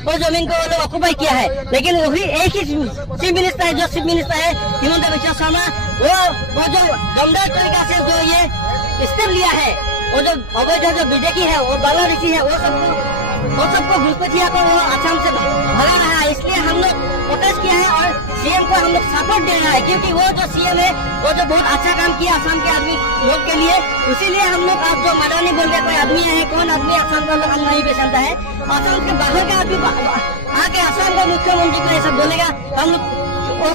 वो जमीन को वो लोग ऑक्युपाई किया है। लेकिन वही एक ही चीफ मिनिस्टर है, जो चीफ मिनिस्टर है हिमंता बिस्वा शर्मा, वो जो दमदार तरीका से जो ये स्टेप लिया है, वो जो अवैध जो बीजेपी है, वो बांग्लादेशी है, वो सबको घुसपैठिया को वो असम से भगा रहा है। इसलिए हम लोग प्रोटेस्ट किया है और सीएम को हम लोग सपोर्ट दे रहा है, क्योंकि वो जो सीएम है वो जो बहुत अच्छा काम किया असम के आदमी लोग के लिए। इसीलिए हम लोग आप जो मदानी बोल रहे कोई आदमी है, कौन आदमी असम का लोग नहीं पहचानता है। असम के बाहर का आदमी आके असम का मुख्यमंत्री को ये सब बोलेगा, हम लोग को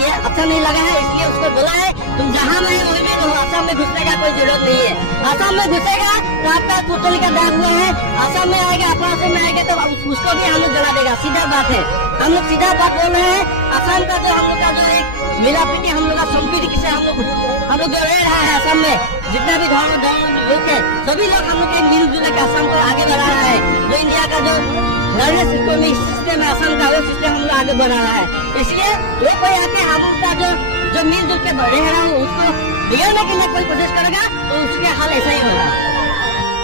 ये अच्छा नहीं लगा है। इसलिए उसको बोला है तुम जहाँ में वही भी रहो, असम में घुसने का कोई जरूरत नहीं है। असम में घुसेगा तो आपका टोटली का दाग हुआ है। असम में आएगा, अपना असम में आएगा तो उसको भी हम लोग जला देगा, सीधा बात है। हम लोग सीधा बात बोल रहे हैं। असम का जो हम लोग का जो एक मिलापीटी हम लोग का संपीड़ित से हम लोग जो रह रहा है असम में, जितना भी धर्म लोग है सभी लोग हम लोग मिलजुल के असम को आगे बढ़ा रहा है। जो इंडिया का जो सिस्टम है असम का, वो सिस्टम हम लोग आगे बढ़ा रहा है। इसलिए वो कोई आके हम लोग का जो मिलजुल के रह रहा है उसको बिगाड़ने के लिए कोई कोशिश करेगा तो उसके हाल ऐसा ही होगा।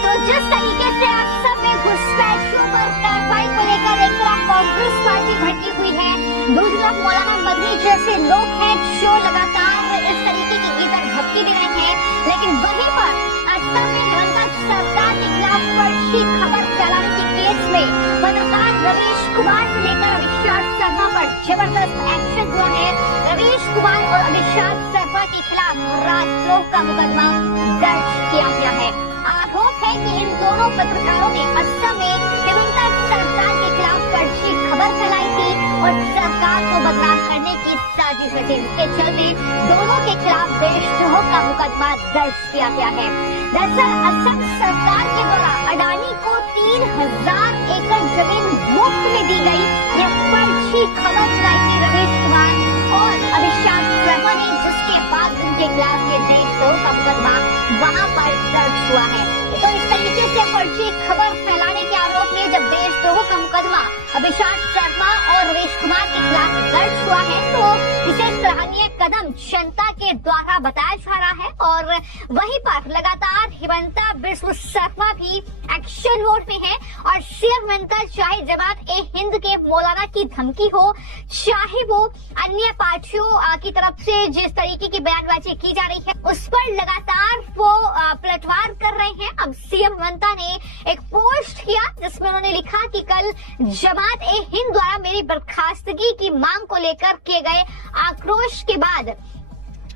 तो जिस तरीके से असम में घुसपैठियों पर कार्रवाई को लेकर एक तरफ कांग्रेस पार्टी भड़की हुई है, दूसरी तरफ मौलाना मदनी जैसे लोग हैं जो लगातार इस तरीके की इधर धमकी दे रहे हैं। लेकिन वहीं पर असम में हिमंता सरकार के खिलाफ फर्जी खबर फैलाने के केस में पत्रकार रवीश कुमार से लेकर अभिषेक शर्मा पर जबरदस्त एक्शन हुआ है। रवीश कुमार और अभिषेक शर्मा के खिलाफ राजद्रोह का मुकदमा दर्ज किया गया है। आरोप है कि इन दोनों पत्रकारों ने असम में हिमंता सरकार के खिलाफ फर्जी खबर फैलाई थी और सरकार को बदनाम करने की साजिश रची। इसके चलते दोनों के खिलाफ देशद्रोह का मुकदमा दर्ज किया गया है। दरअसल असम सरकार के द्वारा अडानी को 3000 एकड़ जमीन मुफ्त में दी गई, यह फर्जी खबर चलाई थी रवीश कुमार और अभिषेक शर्मा ने, जिसके बाद उनके खिलाफ ये देशद्रोह का मुकदमा वहाँ पर दर्ज हुआ है। तो इस तरीके से फर्जी खबर फैलाने के आरोप में जब देशद्रोह का मुकदमा अभिषेक शर्मा और रवीश कुमार के खिलाफ दर्ज हुआ है तो इसे सराहनीय कदम जनता के द्वारा बताया जा रहा है। और वहीं पर लगातार हिमंता बिस्वा शर्मा भी एक्शन मोड में है और सीएम हिमंता चाहे जमात-ए-हिंद के मौलाना की धमकी हो, चाहे वो अन्य पार्टियों की तरफ से जिस तरीके की बयानबाजी की जा रही है उस पर लगातार वो पलटवार कर रहे हैं। अब सीएम हिमंता ने एक पोस्ट किया जिसमें उन्होंने लिखा कि कल जमात-ए-हिंद द्वारा मेरी बर्खास्तगी की मांग को लेकर किए गए आक्रोश के बाद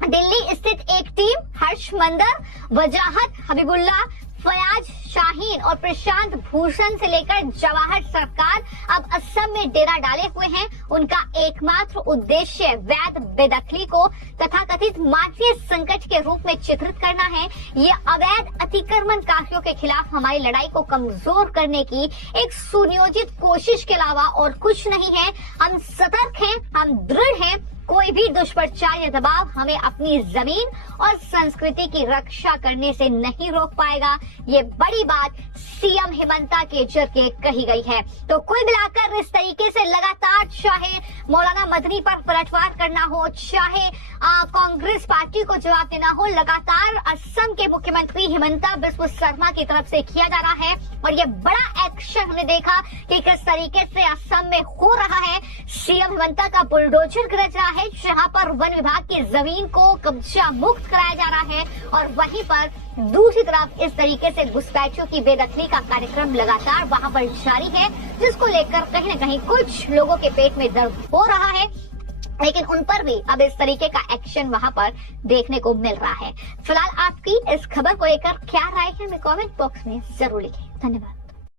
दिल्ली स्थित एक टीम हर्ष मंदर, वजाहत हबीबुल्ला, फयाज शाहीन और प्रशांत भूषण से लेकर जवाहर सरकार अब असम में डेरा डाले हुए हैं। उनका एकमात्र उद्देश्य वैध बेदखली को तथाकथित मानवीय संकट के रूप में चित्रित करना है। ये अवैध अतिक्रमणकारियों के खिलाफ हमारी लड़ाई को कमजोर करने की एक सुनियोजित कोशिश के अलावा और कुछ नहीं है। हम सतर्क हैं, हम दृढ़ हैं। कोई भी दुष्प्रचार या दबाव हमें अपनी जमीन और संस्कृति की रक्षा करने से नहीं रोक पाएगा। ये बड़ी बात सीएम हिमंता के जरिए कही गई है। तो कुल मिलाकर इस तरीके से लगातार चाहे मौलाना मदनी पर पलटवार करना हो, चाहे कांग्रेस पार्टी को जवाब देना हो, लगातार असम के मुख्यमंत्री हिमंता बिस्वा शर्मा की तरफ से किया जा रहा है। और ये बड़ा एक्शन हमने देखा कि किस तरीके से असम में हो रहा है। सीएम हिमंता का बुलडोजर गरज रहा है, जहां पर वन विभाग की जमीन को कब्जा मुक्त कराया जा रहा है और वहीं पर दूसरी तरफ इस तरीके से घुसपैठियों की बेदखली का कार्यक्रम लगातार वहां पर जारी है, जिसको लेकर कहीं न कहीं कुछ लोगों के पेट में दर्द हो रहा है। लेकिन उन पर भी अब इस तरीके का एक्शन वहां पर देखने को मिल रहा है। फिलहाल आपकी इस खबर को लेकर क्या राय है हमें कमेंट बॉक्स में जरूर लिखें। धन्यवाद।